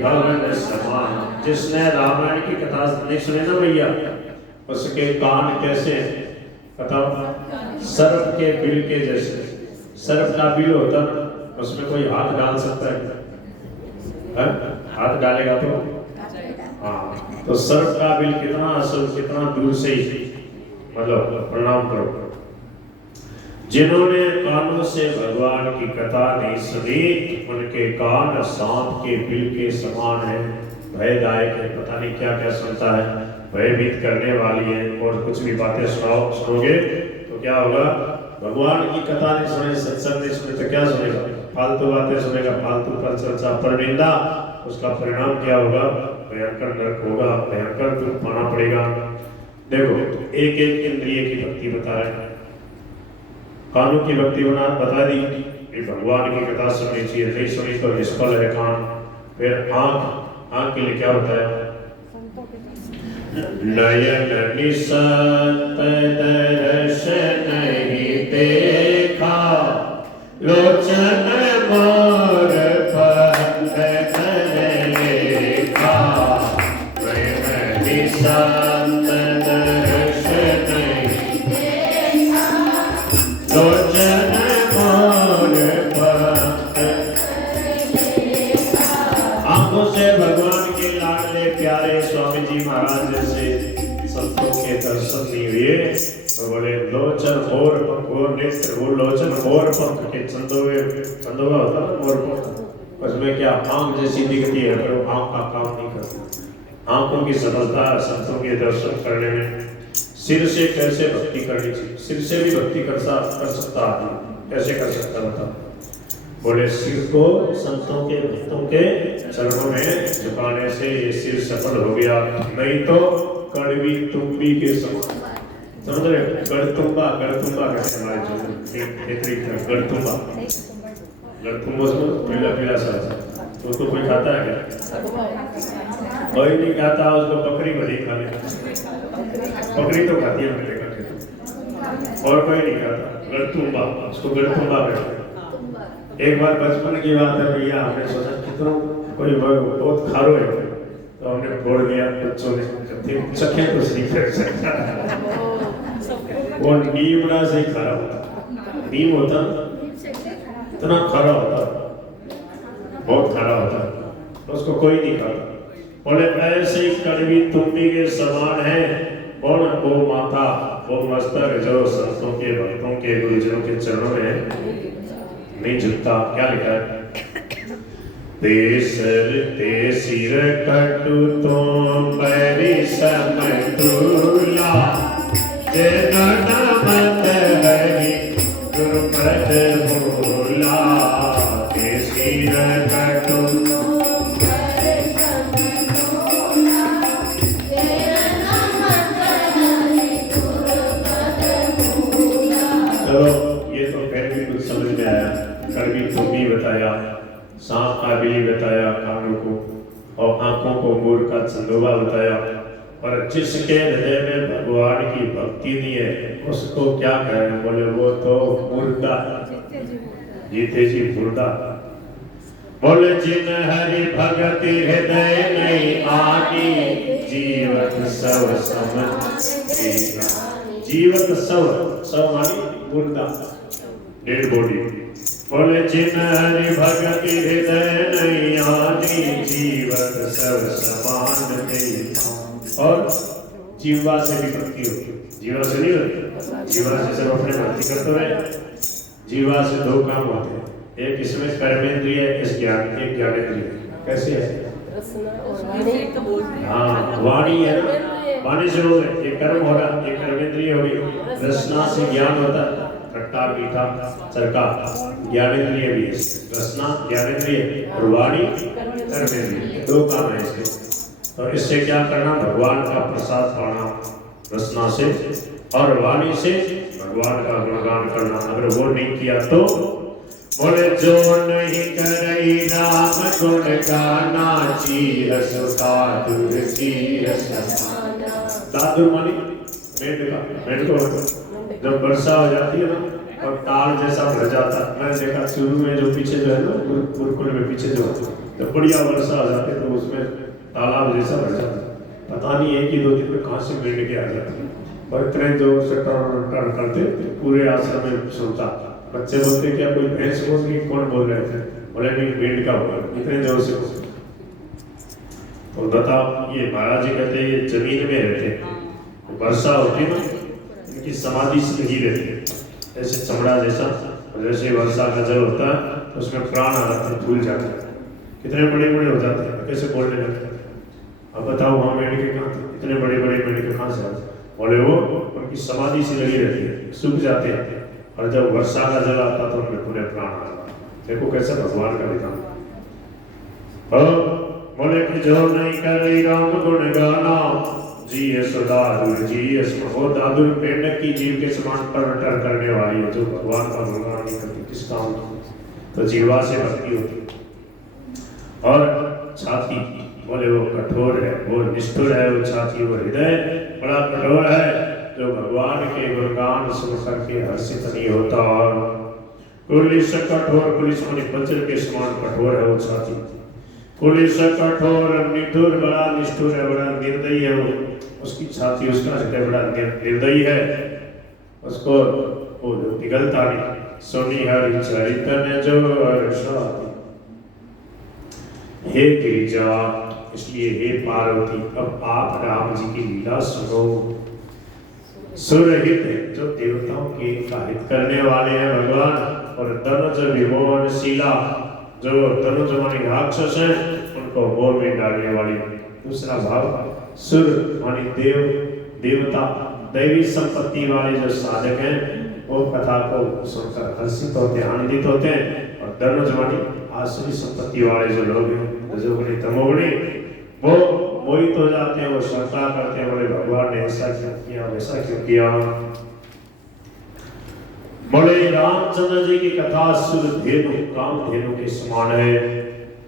भवन समान। जिसने रामायण की कथा नहीं सुनी ना भैया, उसके कान कैसे बताओ? सर्प के बिल के जैसे। सर्प का बिल होता, उसमें कोई हाथ डाल सकता है? हाथ डालेगा तो हाँ, तो सर्प का बिल कितना असल, कितना दूर से ही मतलब प्रणाम करो। जिन्होंने कानों से भगवान की कथा नहीं सुनी, उनके कान सांप के बिल के समान है। भयदायक है, पता नहीं क्या क्या सुनता है, भयभीत करने वाली है। और कुछ भी बातें सुनोगे तो क्या होगा? भगवान की कथा नहीं सुने, सत्संग नहीं सुने तो क्या सुनेगा? फालतू बातें सुनेगा, फालतू पर चर्चा, पर निंदा। उसका परिणाम क्या होगा? भयंकर नरक होगा, भयंकर दुख पाना पड़ेगा। देखो, एक एक इंद्रिय की भक्ति बता रहे हैं। कानों की भक्ति होना बता दी कि भगवान की कथा सुननी चाहिए, नहीं सुनी तो निष्फल है कान। फिर आंख, आंख के लिए क्या होता है? नयन निसंत दर्शन नहीं देखा, लोचन मोर फल लेखा। नयन निसंत दर्शन नहीं देखा, लोचन मोर फल। आंखों से भगवान के लाडले प्यारे स्वामी जी महाराज जैसे संतों के दर्शन नहीं हुए तो बोले लोचन मोर पंख, और नेत्र, वो लोचन मोर पंख के चंदोवे, चंदोवा होता है मोर पंख, उसमें क्या आंख जैसी दिखती है पर वो आंख का काम नहीं करती। आंखों की सफलता संतों के दर्शन करने में। सिर से कैसे भक्ति करनी चाहिए? सिर से भी भक्ति कर सकता आदमी, कैसे कर सकता बता? बोले सिर को संतों के भक्तों के चरणों में झुकाने से ये सिर सफल हो गया, नहीं तो कड़वी तुम्बी के समान। समझ रहे? गड़तुंबा, गड़तुंबा कहते हमारे जो गड़तुंबा, गड़तुंबा उसको पीला पीला सा, तो उसको कोई खाता है क्या? कोई नहीं खाता, उसको बकरी भली खा लेता। बकरी तो खाती है मेरे का, और कोई नहीं खाता। गड़तुंबा, उसको गड़तुंबा कहते हैं। एक बार बचपन की बात है भैया, हमने सोचा कितना कोई बहुत खारो है तो हमने फोड़ दिया। बच्चों ने चखे तो सही कर सकता, वो नीमड़ा से खारा होता, नीम होता इतना खारा होता, बहुत खारा होता, तो उसको कोई नहीं खाता। बोले ऐसे ही कड़वी तुम्बी के समान है और वो माथा, वो मस्तक जो संतों के भक्तों के गुरुजनों के चरणों में नहीं झुकता। क्या लिखा है? तेसर ते सिर कटु तो बैरी समतुला, जेना नामत हरि गुरुपद भोला। ते सिर कटु बताया, सांप का बिल बताया कानों को, और आंखों को मोर का चंदोबा बताया। और जिसके हृदय में भगवान की भक्ति नहीं है उसको क्या करें? बोले वो तो मुर्दा, जीते जी मुर्दा। बोले जिन हरि भगति हृदय नहीं आनी, जीवन सब सम। जीवन सब मानी मुर्दा, डेड बॉडी। बोले जिन हरि भगति हृदय नहीं आनी, जीवन सब समान नहीं। और जीवा से भी भक्ति होती, जीवा से नहीं होती। जीवा से सब अपने भक्ति करते हुए, जीवा से दो काम होते हैं, एक इसमें कर्मेंद्रिय, इस ज्ञान, एक ज्ञानेंद्रिय। कैसे है? हाँ, वाणी है, वाणी से हो गए, एक कर्म हो रहा, एक कर्मेंद्रिय हो गई। रसना से ज्ञान होता है, खट्टा मीठा चरका, ज्ञानेंद्रिय भी है। रसना ज्ञानेंद्रिय और वाणी कर्मेंद्रिय, दो काम है इसके। तो इससे क्या करना? भगवान का प्रसाद पाना रसना से, और वाणी से भगवान का गुणगान करना। अगर वो नहीं किया तो बोले जो नहीं करई राम गुण गाना, चीरस दादुर चीरस। दादुर मानी मेंढका, मेंढको जब वर्षा हो जाती है ना और ताल जैसा भर जाता। मैंने देखा शुरू में जो पीछे जो है ना, गुरुकुल में पीछे जो जब बढ़िया वर्षा आ जाती तो उसमें तालाब जैसा भर जाता, पता नहीं एक ही दो दिन में कहाँ से मिल के आ जाते, और इतने जोर से टर्न करते पूरे आश्रम में सुनता। बच्चे बोलते क्या कोई भैंस बोल रही, कौन बोल रहे थे, बोले नहीं भीड़ का हुआ, इतने जोर से बोलते। तो बताओ, ये महाराज जी कहते हैं ये जमीन में रहते, वर्षा होती ना इनकी समाधि से लगी रहती है, ऐसे चमड़ा जैसा, जैसे वर्षा का जल होता है तो उसमें प्राण आ जाते हैं, भूल जाते हैं, कितने बड़े बड़े हो जाते हैं, कैसे बोलने लगते हैं। अब बताओ वहाँ मेंढके कहाँ थे, इतने बड़े बड़े मेंढके कहाँ से आते, बोले वो उनकी समाधि से लगी रहती है, सूख जाते हैं, और जब वर्षा का जल आता तो उनमें पूरे प्राण आ जाते। देखो कैसे भगवान का विधान। बोले कि जो नहीं करे राम गुण गाना, जी सुदादुर जी हो दादुर पेंडक की जीव के समान परवटर करने वाली है, जो भगवान का गुणगान नहीं करती किस काम की, तो जीवा से भक्ति होती। और छाती, बोले वो कठोर है, वो निष्ठुर है, वो छाती, वो हृदय बड़ा कठोर है, जो भगवान के गुणगान सुन करके हर्षित नहीं होता। पुलिस कठोर, पुलिस माने वज्र के समान कठोर है वो छाती, पुलिस कठोर निठुर, बड़ा निष्ठुर है, बड़ा निर्दयी है वो, उसकी छाती, उसका हृदय बड़ा निर्दयी है, उसको वो पिघलता नहीं। सुनी हरि चैतन्य जो हर्षाति, हे गिरिजा, इसलिए हे पार्वती अब आप राम जी की लीला सुनो। सुरहित जो देवताओं के हित करने वाले हैं भगवान, और तनुज विमोहनशीला, जो तनुज मानी राक्षस है उनको मोह में डालने वाली। दूसरा भाव सुर मानी देव, देवता, दैवी संपत्ति वाले जो साधक हैं वो कथा को सुनकर हर्षित होते हैं, आनंदित होते हैं। और तनुज मानी आसुरी संपत्ति वाले जो लोग हैं, रजोगुणी तमोगुणी, वो मोहित हो जाते हैं, वो शंका करते हैं, बोले भगवान ने ऐसा क्यों किया, वैसा क्यों किया। बोले रामचंद्र जी की कथा सुर धेनु, काम धेनु के समान है।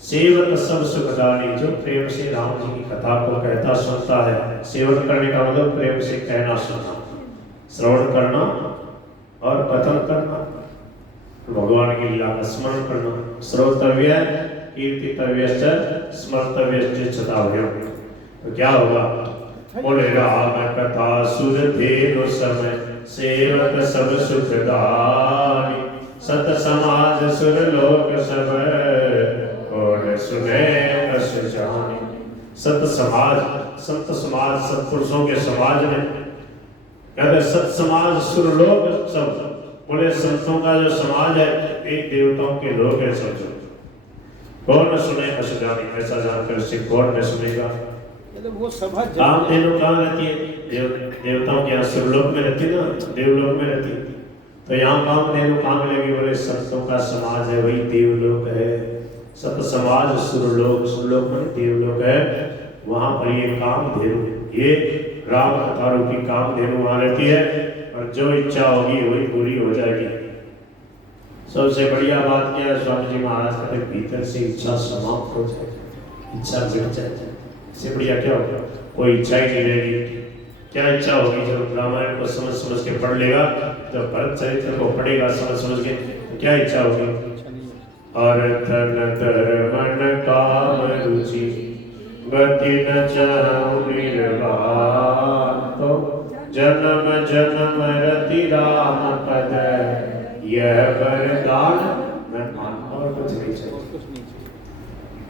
सेवक सब सुखदानी, जो प्रेम से राम जी की कथा को कहता सुनता है, सेवन करने का मतलब प्रेम से कहना सुनना, श्रवण करना और कथन करना, भगवान की लीला का स्मरण करना। श्रोतव्य कीर्तितव्यश्च स्मर्तव्यश्च चताव्यम्। तो क्या होगा, बोले राम कथा सुर धेनु समय, सेवक सब सुखदानी, सत समाज सुर लोक सब, और सुने कस जानी। सत समाज, संत समाज, सत्पुरुषों के समाज में कहते सत समाज सुर लोक सब, बोले संतों का जो समाज है एक देवताओं के लोग है सब। कौन सुने कस जानी, ऐसा जानकर से कौन न सुनेगा। वो सभा काम धेनु कहाँ रहती है, देवताओं के यहाँ सुरलोक में रहती ना, देवलोक में रहती, तो यहाँ काम धेनु कहाँ मिलेगी, बोले संतों का समाज है वही देवलोक है। सत समाज सुरलोक, सुरलोक में देवलोक है, वहाँ पर ये काम धेनु, ये राम कथा रूपी काम धेनु वहाँ रहती है, और जो इच्छा होगी वही पूरी हो जाएगी। सबसे बढ़िया बात क्या है, स्वामी जी महाराज कहते भीतर से इच्छा समाप्त हो जाए, इच्छा मिट जाए, इससे बढ़िया क्या होगा, कोई इच्छा ही नहीं रहेगी। क्या इच्छा होगी, जब रामायण को समझ समझ के पढ़ लेगा, जब भरत चरित्र को पढ़ेगा समझ समझ के, तो क्या इच्छा होगी, और धन धर मन काम रुचि गति न चाहूं निर्वाण, तो जन्म जन्म रति राम पद, यह वरदान मैं मानता, और कुछ नहीं चाहिए,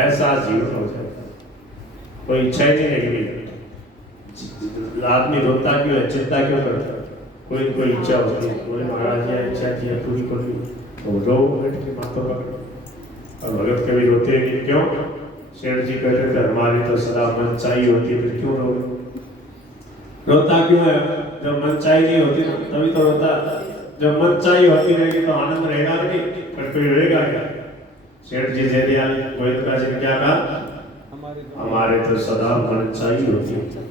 ऐसा जीवन हो जाए, कोई इच्छा ही नहीं रहेगी। आदमी रोता क्यों है, चिंता क्यों करता है, कोई इच्छा होती है, कोई महाराज ने इच्छा किया पूरी कर ली, तो रो बैठ के माथों पर। और भगत कभी रोते नहीं, क्यों, शेठ जी कहते थे हमारी तो सदा मन चाहिए होती है, फिर क्यों रोता क्यों है, जब मन चाहिए नहीं होती तभी तो रोता, जब मन चाहिए होती रहेगी तो आनंद रहेगा नहीं, फिर कोई रहेगा क्या। शेठ जी दे दिया, गोविंद जी ने क्या कहा, हमारे तो सदा मन चाहिए होती है।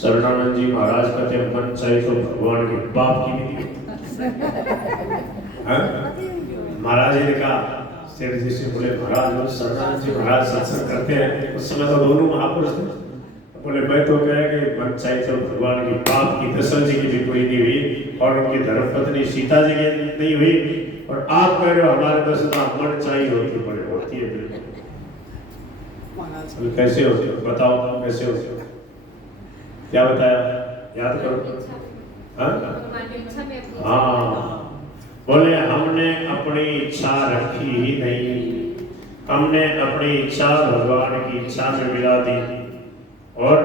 शरणानंद जी महाराज कहते हैं मन चाहिए तो भगवान के बाप की विधि। महाराज जी ने कहा, शेठ जी से बोले महाराज, शरणानंद जी महाराज सत्संग करते हैं, उस समय तो दोनों महापुरुष थे, बोले मैं तो कह कि मन चाहिए तो भगवान की बाप की, दशरथ जी की भी कोई नहीं हुई, और उनकी धर्मपत्नी सीता जी की नहीं हुई, और आप कह रहे हो हमारे तो सदा मन चाहिए होती, बड़े होती है बिल्कुल। बोले कैसे होते हो, बताओ कैसे होते हो, क्या बताया, याद करो। हाँ, बोले हमने अपनी इच्छा रखी ही नहीं, हमने अपनी इच्छा भगवान की इच्छा में मिला दी, और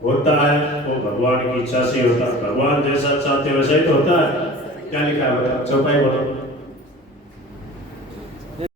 होता है वो भगवान की इच्छा से होता है। भगवान जैसा चाहते वैसा ही तो होता है। क्या लिखा है बताओ, चौपाई बोलो।